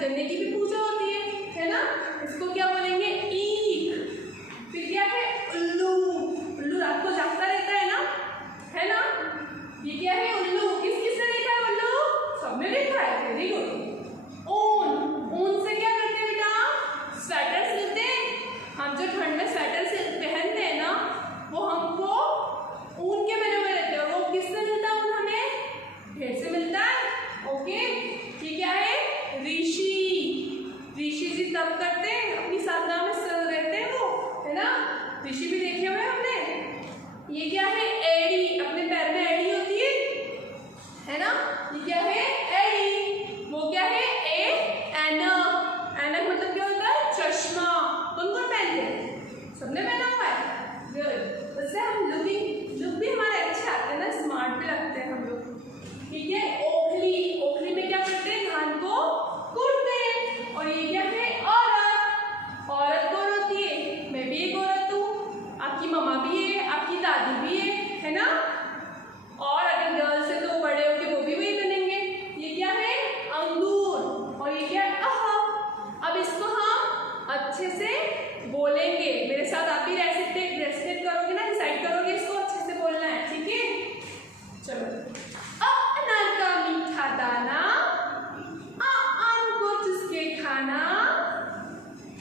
गन्ने की भी पूजा होती है ना। इसको क्या बोलेंगे, ईख। फिर क्या है, उल्लू। उल्लू रात को जागता रहता है ना। ये क्या है, उल्लू। किसने देखा है उल्लू? सबने देखा है, वेरी गुड। ऊन। ऊन से क्या करते हैं बेटा, स्वेटर सिलते हैं। हम जो ठंड में स्वेटर पहनते हैं ना, वो हमको ऊन के बने हुए रहते हैं। और वो किससे मिलता है ऊन हमें? भेड़ से मिलता है। ओके, ये क्या है, ऋषि। ऋषि जी तप करते हैं, अपनी साधना में रहते हैं वो, है ना। ऋषि भी देखे हुए हैं हमने। ये क्या है, एड़ी। अपने पैर में एड़ी होती है ना। ये क्या है, एड़ी। वो क्या है, ऐनक। ऐनक मतलब क्या होता है, चश्मा। कौन कौन पहनते हैं? सबने पहना हुआ है, गुड। उससे हम लुक भी हमारे अच्छे आते हैं ना, स्मार्ट भी लगते हैं हम लोग। ठीक है, ओखली। ओखली में क्या करते हैं, धान को कूटते हैं। और ये क्या है, औरत। औरत कौन होती है? मैं भी एक औरत हूँ, आपकी मम्मा भी है, आपकी दादी भी है ना। और अगर गर्ल्स है तो बड़े होके वो भी वही बनेंगे। ये क्या है, अंगूर। और ये क्या है, अब इसको हम अच्छे से बोलेंगे। मेरे साथ आप भी रेसिट करोगे ना, डिसाइड करोगे इसको अच्छे से बोलना है, ठीक है। चलो, अनार का मीठा दाना, आम को चुस के खाना,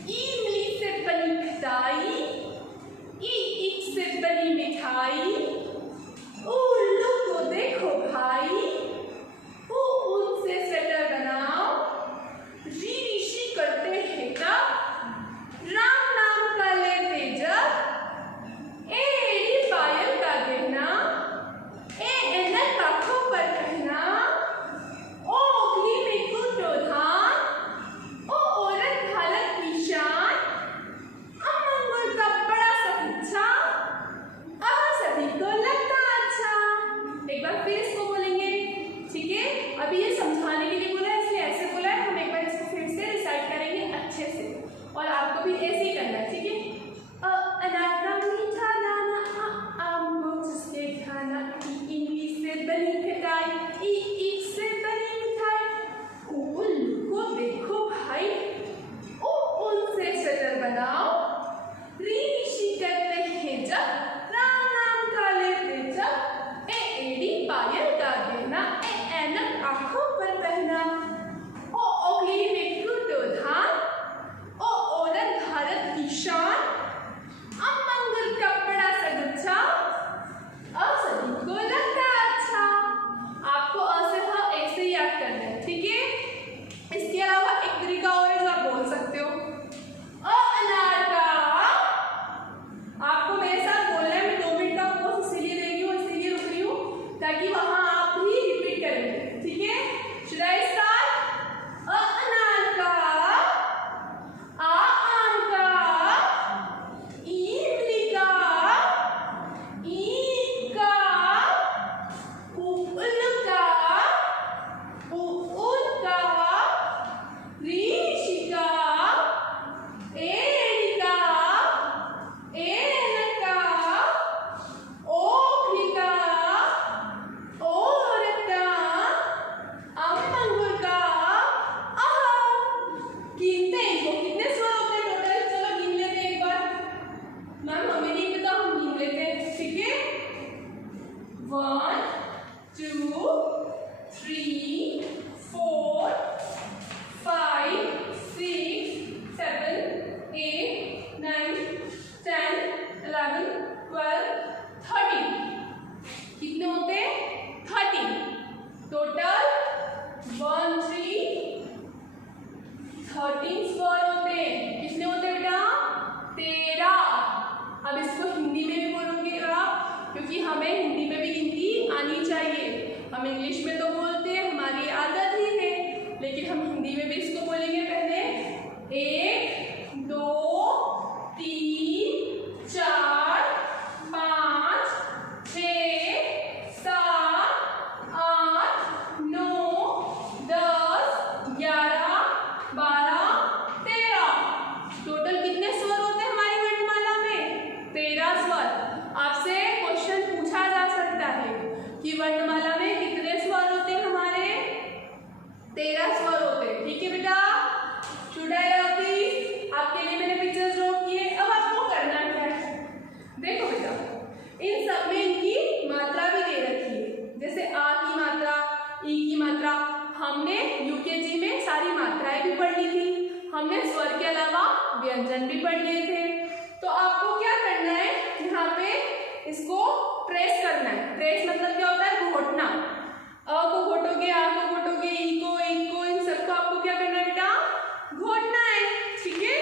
इमली से बनी खटाई, ईख से बनी मिठाई, उल्लू को देखो भाई, उनसे स्वेटर बनाओ, ऋषि करते हैं तब, राम नाम का लेते जब, एड़ी पायल का गहना, ऐनक आँखों पर पहना, ओखली में कूटो धान, ओ औरत भारत की शान, अमंगल का बड़ा सा गुच्छा, सभी को लगता अच्छा। एक बार फिर इसको बोलेंगे, ठीक है। अभी ये समझाने के लिए बोला है, इसलिए ऐसे बोला है। हम एक बार इसको फिर से रिसाइट करेंगे अच्छे से, और आपको भी ऐसे ही करना है, ठीक है। अनार का मीठा दाना, आम को चुस के खाना, इमली से बनी खटाई, ईख से बनी मिठाई, उल्लू को देखो भाई, उनसे स्वेटर बनाओ, ऋषि करते हैं जब, राम नाम का लेते जब, एड़ी पायल का गहना, ऐनक आँखों पर पहना, ओखली में कूटो धान, ओ औरत भारत की शान, अमंगल का बड़ा सा गुच्छा, सभी को लगता अच्छा। आपको से ऐसे ही याद करना है, ठीक है। इसके अलावा एक तरीका और है जो आप बोल सकते हो, अनार का। आपको मेरे साथ बोलना है, मैं 2 मिनट का आपको इसीलिए दे रही हूँ, इसीलिए रुक रही हूँ ताकि वहां आप भी रिपीट करेंगे, ठीक है। Should I start? अनार का, आम का, इमली का, ईख का, उल्लू का, ऊन का, ऋषि का, एड़ी का, ऐनक का, ओखली का, औरत का, अमंगल का, गिनते हैं इनको, कितने स्वर होते हैं टोटल? चलो गिन लेते हैं एक बार। मैम हमें नहीं पता, हम गिन लेते हैं, ठीक है। 1 2 3 4 5 6 7 8 9 10 11 12 13। कितने होते हैं? 13 टोटल। 1 3 13 स्वर होते हैं। कितने होते हैं बेटा? 13। अब इसको हिंदी में भी बोलोगे आप, क्योंकि हमें हिंदी में भी गिनती आनी चाहिए। हम इंग्लिश में तो बोलते हैं, हमारी आदत ही है, लेकिन हम हिंदी में भी इसको बोलेंगे। पहले 1 2 3 4 5 6 7 8 9 10 11 12 13। टोटल कितने स्वर होते हैं हमारी वर्णमाला में? 13 स्वर। आपसे क्वेश्चन पूछा जा सकता है कि वर्णमाला में कितने स्वर होते हैं हमारे? 13 स्वर होते हैं, ठीक है बेटा। हमने स्वर के अलावा व्यंजन भी पढ़ लिए थे। तो आपको क्या करना है, यहाँ पे इसको ट्रेस करना है। ट्रेस मतलब क्या होता है, घोटना। अ को घोटोगे, आ को घोटोगे, ई को, इन सबको आपको क्या करना है बेटा, घोटना है। ठीक है,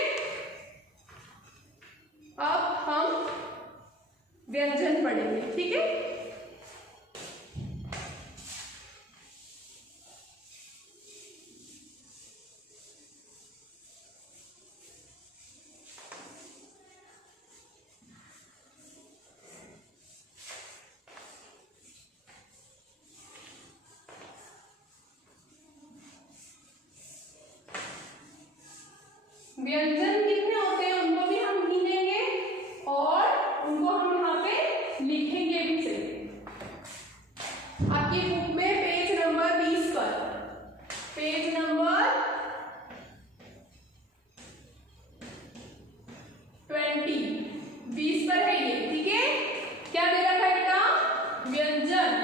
अब हम व्यंजन पढ़ेंगे। ठीक है, व्यंजन कितने होते हैं उनको भी हम गिनेंगे और उनको हम यहाँ पे लिखेंगे भी। चलिए, आपकी बुक में पेज नंबर 20 पर, पेज नंबर 20 पर है ये। ठीक है, क्या दे रखा है बेटा, व्यंजन।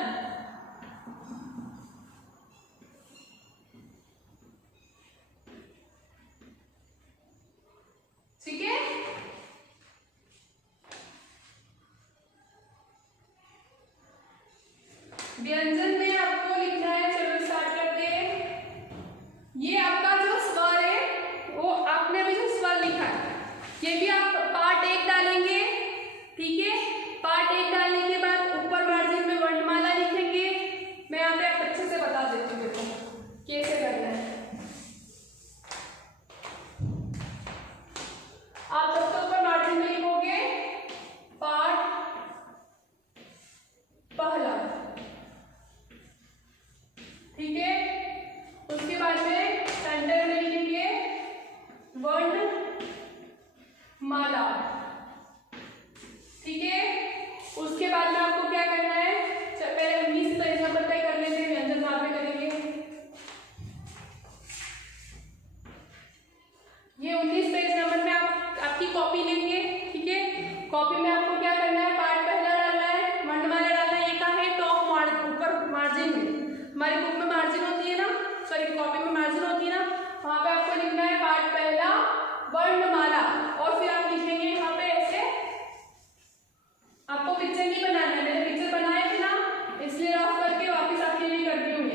ठीक है, व्यंजन में आपको लिखना है। चलो स्टार्ट करते हैं। ये आपका जो स्वर है वो आपने अभी जो स्वर लिखा है ये भी आप पार्ट 1 डालेंगे। ठीक है, पार्ट 1 डालने के बाद ऊपर मार्जिन में वर्णमाला लिखेंगे। मैं यहाँ पे आप अच्छे से बता देती हूँ, देखो कैसे करना है। आप सबसे ऊपर मार्जिन में लिखोगे पार्ट पहला। ठीक है, उसके बाद में सेंटर में लिखेंगे वर्ण माला। ठीक है, उसके बाद में आपको क्या करना है, पहले 19 पेज नंबर तय कर लेते हैं, व्यंजन बाद में करेंगे। ये 19 पेज नंबर में आप आपकी कॉपी लेंगे। ठीक है, कॉपी में आपको क्या करना है, पार्ट पहला डालना है, वर्णमाला डालना है। ये कहाँ है, टॉप ऊपर मार्जिन में। हमारी बुक में मार्जिन होती है ना, सॉरी कॉपी में मार्जिन होती है ना, वहां पे आपको लिखना है पार्ट पहला वर्णमाला। और फिर आप लिखेंगे यहाँ पे ऐसे। आपको पिक्चर नहीं बनाना है, मैंने पिक्चर बनाए थे ना, इसलिए रफ करके वापस आपके लिए करती हूँ।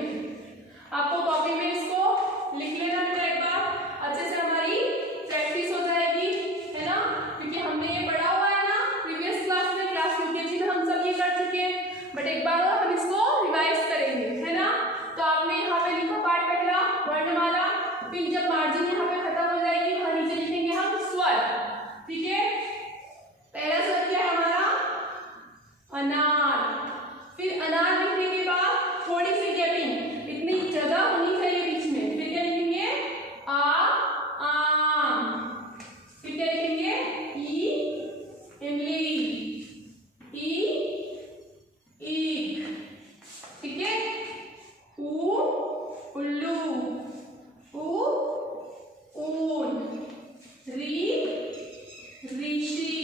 आपको कॉपी में इसको लिख लेना है एक बार, अच्छे से हमारी प्रैक्टिस हो जाएगी, है ना, क्योंकि हमने ये पढ़ा हुआ है ना प्रीवियस क्लास में, क्लास यूकेजी में हम सब ये कर चुके हैं, बट एक बार और हम इसको रिवाइज करेंगे, है ना। तो आपने यहाँ पे लिखा पार्ट पहला वर्णमाला, फिर जब मार्जिन यहाँ पे खत्म हो जाएगी वहां नीचे लिखेंगे हम स्वर। ठीक है, पहला स्वर क्या है हमारा, अनार। फिर अनार लिखने के बाद थोड़ी सी गैपिंग, इतनी जगह होनी चाहिए बीच में। फिर क्या लिखेंगे, आम। फिर क्या लिखेंगे, इमली, ईख। ठीक है, उल्लू, ऊन, ऋषि,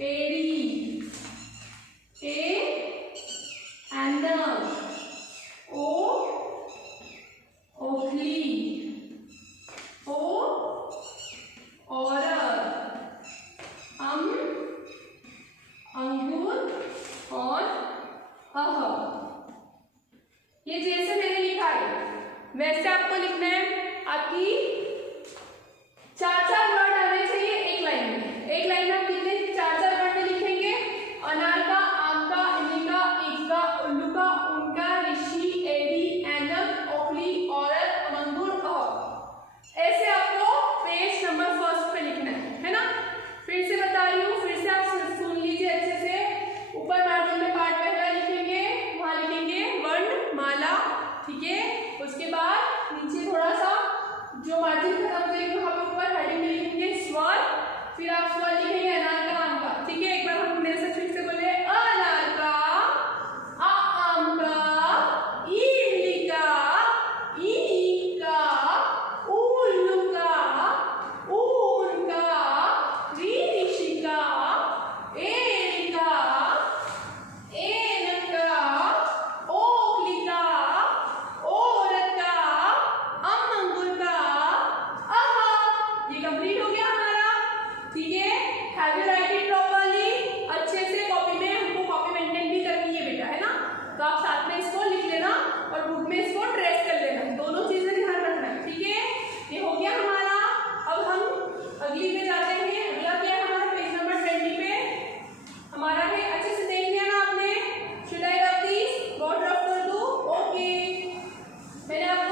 एड़ी, ऐनक, ओखली, औरत, अंगूर और अह। ये जैसे मैंने लिखा है वैसे आपको लिखना है। आपकी 4-4 वर्ड आने चाहिए एक लाइन में। एक लाइन में आप कितने 4-4 वर्ड लिखेंगे, अनार का, आम का, इमली का, ईख का, उल्लू का, ऊन का, ऋषि, एड़ी, ऐनक, ओखली, औरत, अंगूर, अह। ऐसे आपको पेज नंबर 1 पे लिखना है ना। फिर से बता रही हूँ, फिर से आप सुन लीजिए अच्छे से। ऊपर मार्जिन में पार्ट पहला लिखेंगे, वहां लिखेंगे वर्णमाला। ठीक है, उसके बाद नीचे थोड़ा सा जो मार्जिन खत्म हो जाएगी वहां पे ऊपर हेडिंग में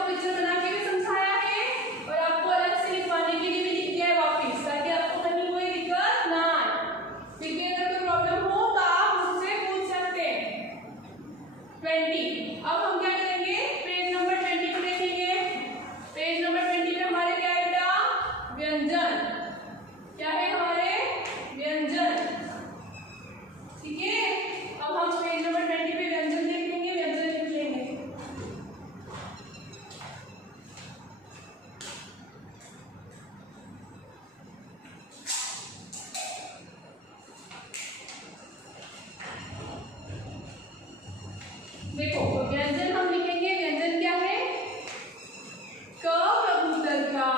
पिक्चर बना के भी समझाया है और आपको अलग से लिखवाने के लिए भी लिख दिया है वापिस, ताकि आपको कहीं कोई दिक्कत ना आए। फिर भी अगर कोई प्रॉब्लम हो तो आप मुझसे पूछ सकते हैं। 20। अब हम क्या करेंगे, पेज नंबर 20 को देखेंगे। पेज नंबर 20 पे हमारे क्या है बेटा, व्यंजन। क्या है हमारे, व्यंजन। ठीक है, अब हम पेज नंबर 20 पे व्यंजन देख लेंगे, व्यंजन लिख लेंगे। देखो व्यंजन हम लिखेंगे, व्यंजन क्या है, क कबूतर का,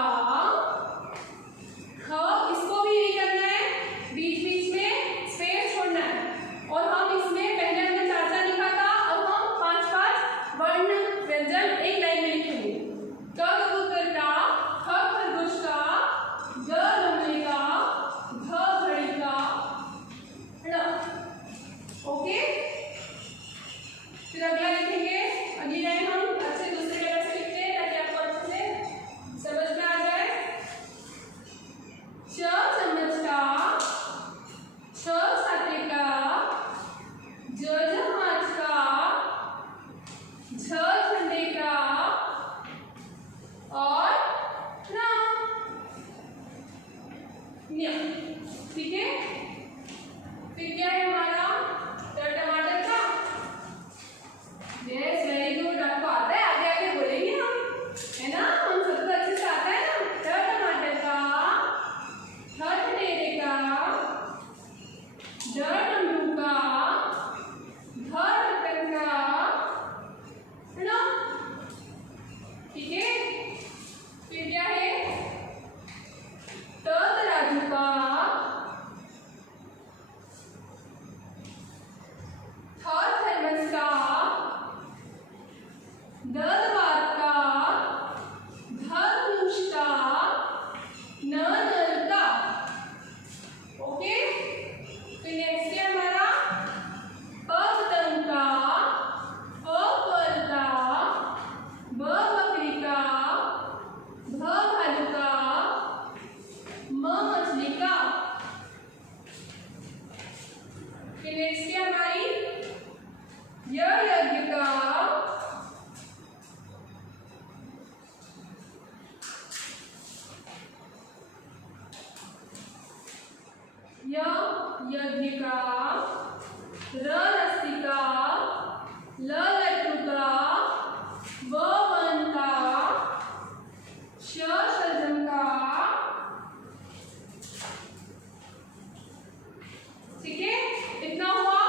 ख, इसको भी यही करना है, बीच बीच में स्पेस छोड़ना है। और हम इसमें पहले हमने 4-4 लिखा था, अब हम 5-5 वर्ण व्यंजन एक लाइन में लिखेंगे। क कबूतर का, ख खरगोश का, ग गमले का, घ घड़ी का, ओके। फिर अगला लिखेंगे, अगली लाइन हम अच्छे दूसरे कलर से लिखते हैं ताकि आपको अच्छे से समझ में आ जाए। च चम्मच का, छ छाते का, ज जहाज का, झ झंडे का और न्य। ठीक है, फिर क्या है हमारा, टमाटर का। यस, वेरी गुड, आपको आता है, आगे आगे बोलेंगे हम, है ना, हम सबको अच्छे से आता है ना। टमाटर का, ढेरे का, डमरू का, ढक्कन का, है ना। ठीक है, फिर क्या है, तराजू का, थर्मस का, दरबार का, धनुष का, नल का। ओके, तो नेक्स्ट है हमारा पतंग का, फल का, बकरी का, भालू का, मछली का। नेक्स्ट है हमारी यज्ञ का, यज्ञ का, रस्सी का, लट्टू का, वन का, सजन का। ठीक है, इतना हुआ।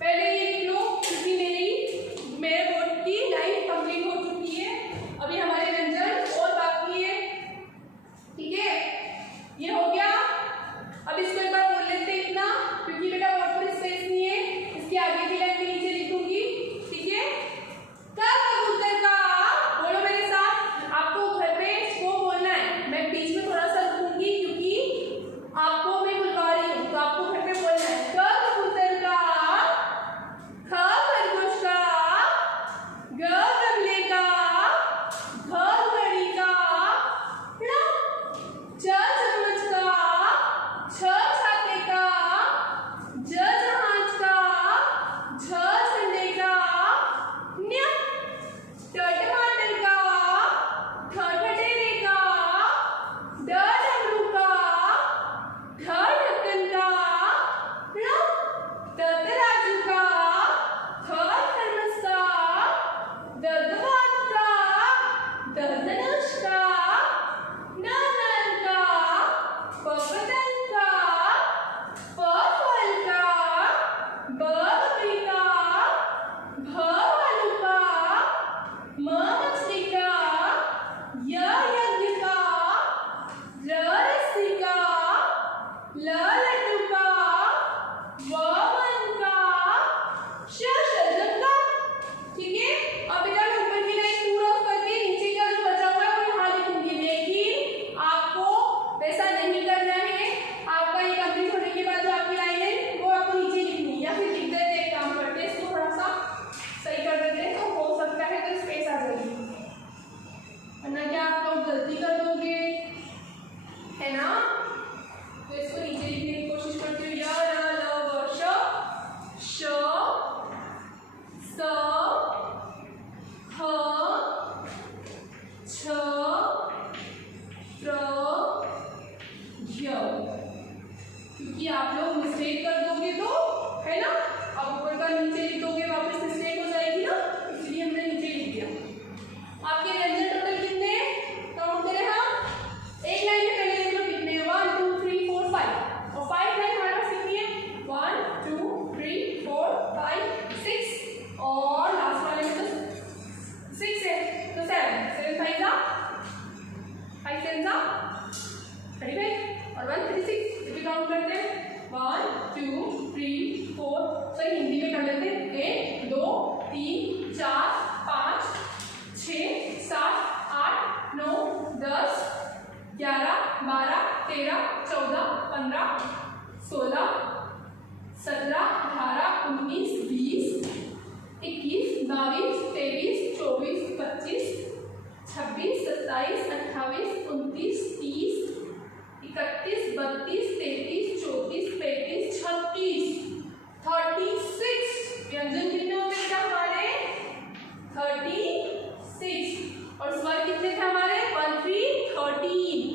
पहले ये लिख लो क्योंकि मेरे बोर्ड की लाइन कंप्लीट हो चुकी है, अभी हमारे व्यंजन और बाकी है। ठीक है, ये हो गया। अब इसको एक बार बोल लेते हैं इतना, क्योंकि बेटा बोर्ड पर स्पेस नहीं है, इसके आगे की लाइन में नीचे लिखूंगी। 11, 12, 13, 14, 15, 16, 17, 18, 19, 20, 21, 22, 23, 24, 25, 26, 27, 28, 29, 30, 31, 32, 33, 34, 35, 36, 36 व्यंजन कितने होते थे हमारे 36 और स्वर कितने थे हमारे 1, 3, 13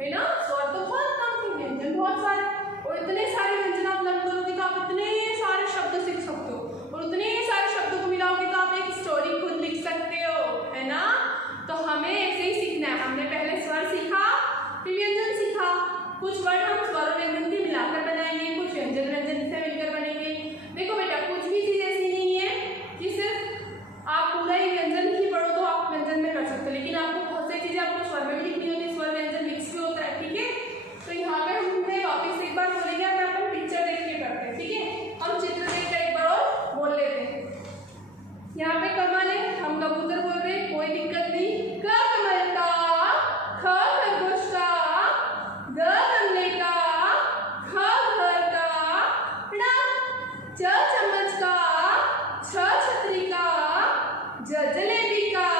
है ना। स्वर तो बहुत कम थे, व्यंजन बहुत सारे और इतने सारे व्यंजन आप लर्न करोगे तो आप इतने सारे शब्द सीख सकते हो और उतने सारे शब्दों को मिलाओगे तो आप एक स्टोरी खुद लिख सकते हो है ना। तो हमें ऐसे ही सीखना है। हमने पहले स्वर सीखा फिर व्यंजन सीखा। कुछ वर्ड हम स्वर और व्यंजन के मिलाकर बनाएंगे, कुछ व्यंजन से मिलकर बनेंगे। देखो बेटा कुछ भी चीज ऐसी नहीं है कि सिर्फ आप पूरा ही व्यंजन ही पढ़ो तो आप व्यंजन में कर सकते हो, लेकिन आपको बहुत सारी चीजें आपको स्वर में भी लिखनी होती है, स्वर व्यंजन मिक्स भी होता है। ठीक है, तो यहाँ पे हम वापिस एक बार बोलेंगे, अब अपन पिक्चर देख के करते हैं। ठीक है, हम चित्र देख कर एक बार और बोल लेते हैं। यहाँ पे कमल है, हम कबूतर बोल रहे हैं, कोई दिक्कत नहीं। क कमल का, ख खरगोश का, ग गमले का, ख घर का, ड़ च चम्मच का, छ छतरी का, ज जलेबी का,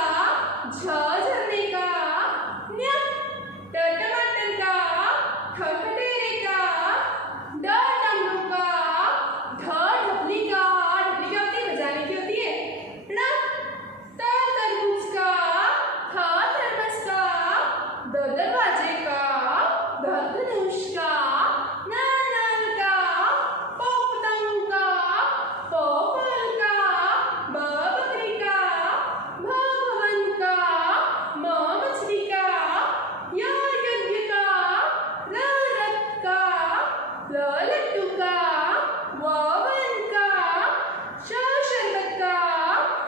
झ झरने का, न्य ट टमाटर का, ठ खटेरे का, ड डमरू का, ढ ढपली का, ढपली क्या होती है बजाने की होती है, ड़ त तरबूज का, थ थर्मस का, द दरवाजे का, ध धनुष का, न नल का, प पतंग का, प फल का, ब बकरी का, भ भवन का, म मछली का, य यज्ञ का, र रथ का, ल लड्डू का, व वन का, श शरबत का,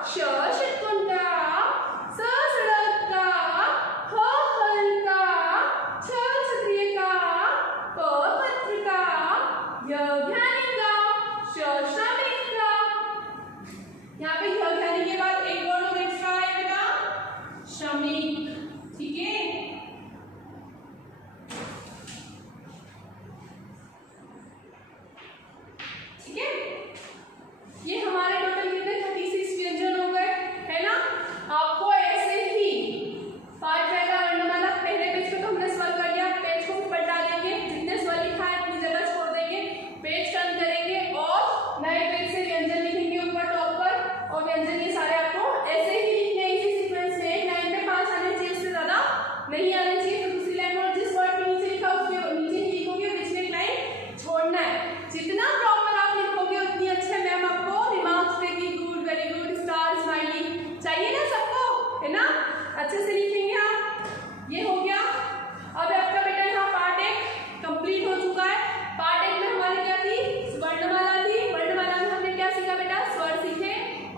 श षटकोण का, स सड़क का, ह हल का, छ क्षत्रिय का, प पत्र का, य ज्ञानी का, श श्रमिक का। यहाँ पे य ज्ञानी के बाद एक वर्ड और एक्स्ट्रा है बेटा, श्रमिक। ठीक है, ठीक है, ये हमारे टोटल कितने 36 व्यंजन हो गए है ना। आपको ऐसे ही पाठ रहेगा वर्णमाला। पहले पेज पे तो हमने स्वर कर लिया, पेज को पलटा देंगे, जितने स्वर लिखा है अपनी जगह छोड़ देंगे, पेज टर्न करेंगे और नए पेज से व्यंजन लिखेंगे ऊपर टॉप पर। और व्यंजन ये सारे आपको ऐसे ही लिखने हैं, इसी सीक्वेंस में। एक लाइन पे 5 आने चाहिए, उससे ज्यादा नहीं आने चाहिए। तो दूसरी लाइन और जिस वर्ड के नीचे लिखा उसके नीचे ही लिखोगे, बीच में एक लाइन छोड़ना है। जितना प्रॉपर आप लिखोगे उतनी अच्छे मैम आपको रिमार्क्स देगी। Good, very good, star, smiley चाहिए ना सबको, है ना। अच्छे से लिखेंगे आप। ये हो गया। अब आपका बेटा यहाँ पार्ट 1 कंप्लीट हो चुका है। पार्ट 1 में हमारी क्या थी, वर्णमाला थी। वर्णमाला में हमने क्या सीखा बेटा, स्वर सीखे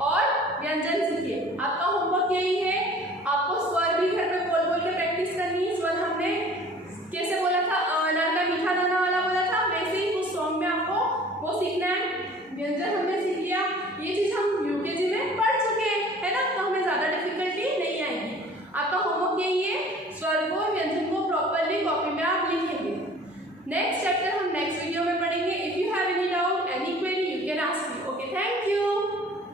और व्यंजन सीखे। आपका होमवर्क यही है, आपको स्वर भी घर पे बोल बोल के प्रैक्टिस करनी है। स्वर हमने कैसे बोला था, नरना मीठा नरना वाला बोला था, वैसे ही उस सॉन्ग में आपको वो सीखना है। व्यंजन हमने सीख लिया, ये चीज हम यूकेजी में पढ़ चुके हैं, है ना, तो हमें ज्यादा डिफिकल्टी नहीं आएगी। आपका होमवर्क यही है, स्वर को व्यंजन को प्रॉपरली कॉपी में आप लिखेंगे। Next chapter